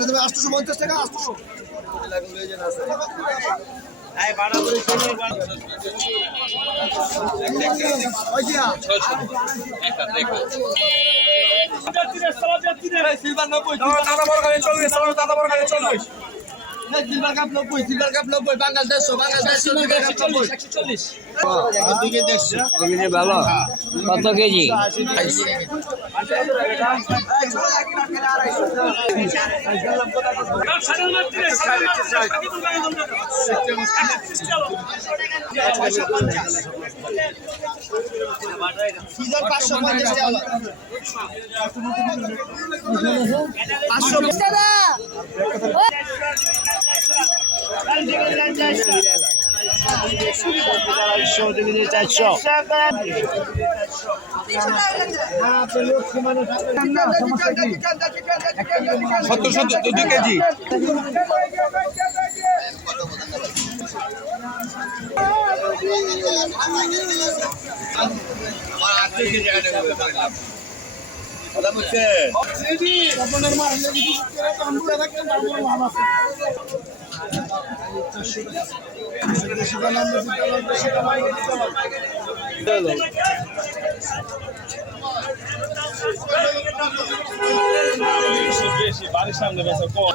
তুমি 850 টাকা 800 silver cup 90 silver cup 90 Bangladesh Bangladesh 140 ভালো কত কেজি? সত্তর 2 কেজি বাড়ির সামনে বেচা কম